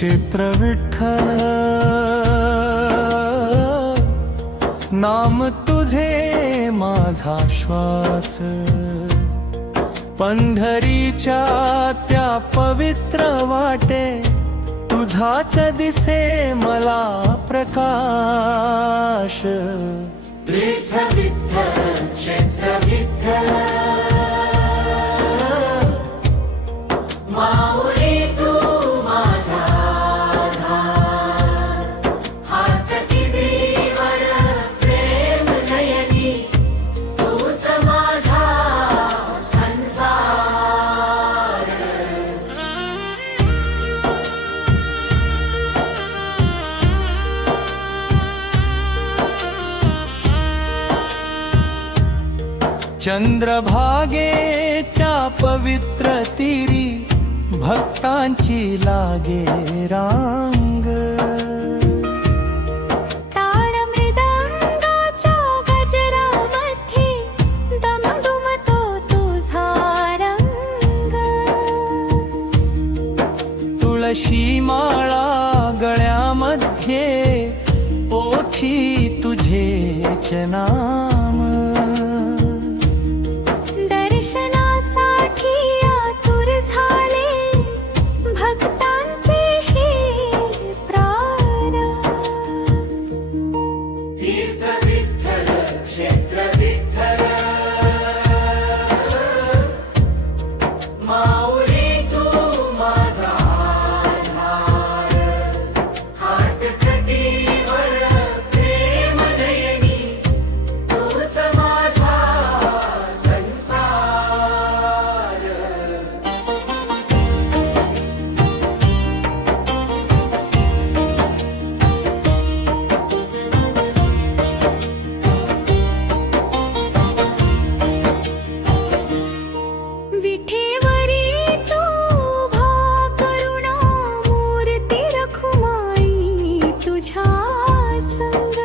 क्षेत्र विठ्ठल नाम तुझे माझा श्वास पंढरीच्या त्या पवित्र वाटे तुझाच दिसे मला प्रकाश विठ्ठल विठ्ठल क्षेत्र विठ्ठल माऊली तू माझा आधार हात किबीवर प्रेम नयनी तूच माझा संसार चंद्रभागेच्या पवित्र तीरी भक्तांची लागे रांग ताळ मृदंगाच्या गजरामध्ये दमदमतो तुझा रंग तुळशी माळा गळ्यामध्ये ओठी तुझेच नाम दर्शनासाठी आतुर झाले भक्तांचे हे प्राण तीर्थ विठ्ठल क्षेत्र विठ्ठल माऊली तू माझा आधार हात कटीवर प्रेम नयनी तूच माझा संसार विठेवरी तू उभा करुणा मूर्ती रखुमाई तुझ्या संग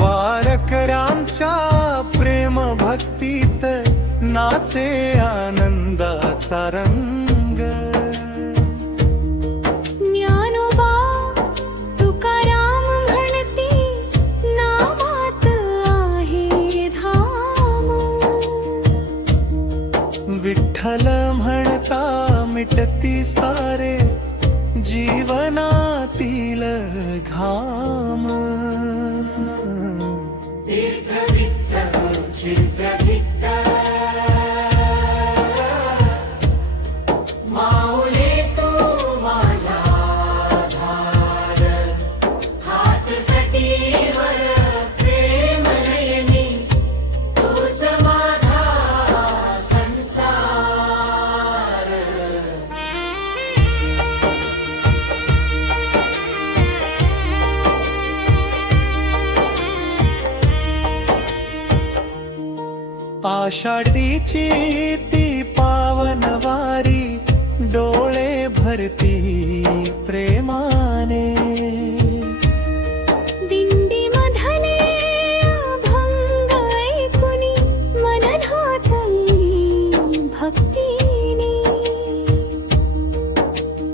वारकऱ्यांच्या प्रेम भक्तीत नाचे आनंदाचा रंग ज्ञानोबा तुकाराम म्हणती नामात आहे धाम विठ्ठल म्हणता मिटती सारे जीवनातील घाम तीर्थ विठ्ठल क्षेत्र विठ्ठल माऊली तू माझा आधार हात कटीवर प्रेम नयनी तूच माझा संसार आषाढीची ती पावन वारी डोळे भरती प्रेमाने दिंडी मधले अभंग ऐकुनी मन धोतई भक्तीने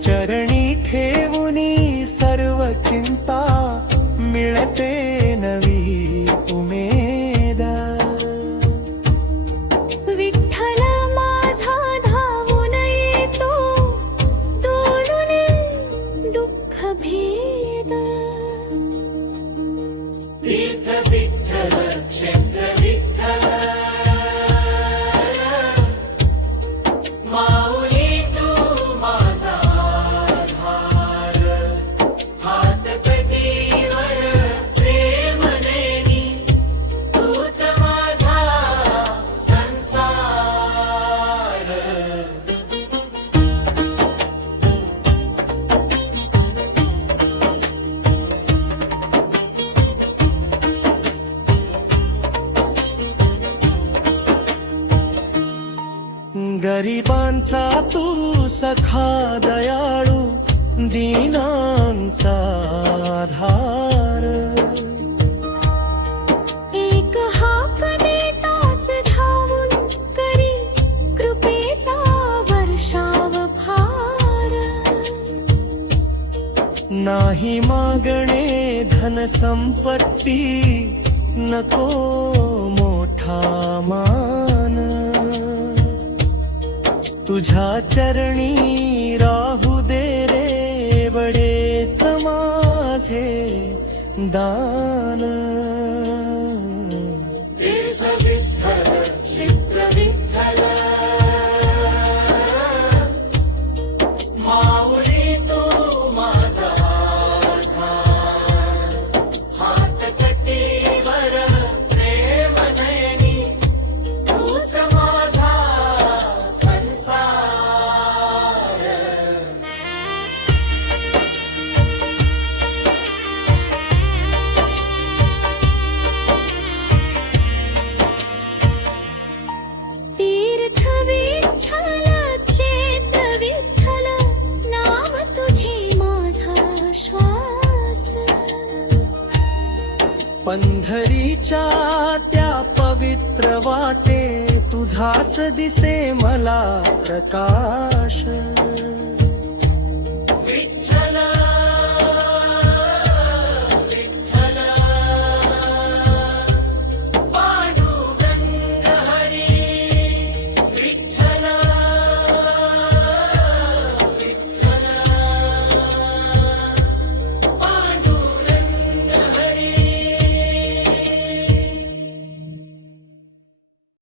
चरणी ठेवुनी सर्व चिंता मिळते नवी उमेद विठ्ठल माझा धावून येतो दोडून दुःख भेद तीर्थ विठ्ठल क्षेत्र विठ्ठल माऊली तू माझा आधार हात कटीवर प्रेम नयनी तूच माझा संसार गरिबांचा तू सखा दयाळू दीनांचा आधार एक हाक देताच धावून करी कृपेचा वर्षाव फार संपत्ती नको मोठा मान, तुझ्या चरणी राहू दे रे वडेच माझे दान. तीर्थ विठ्ठल क्षिप्र विठ्ठल माऊली तू माझा आधार. हात कटीवर प्रेम नयनी तूच माझा संसार. तीर्थ विठ्ठल क्षेत्र विठ्ठल नाव तुझे माझा श्वास. पंढरीच्या त्या पवित्र वाटे तुझाच दिसे मला प्रकाश.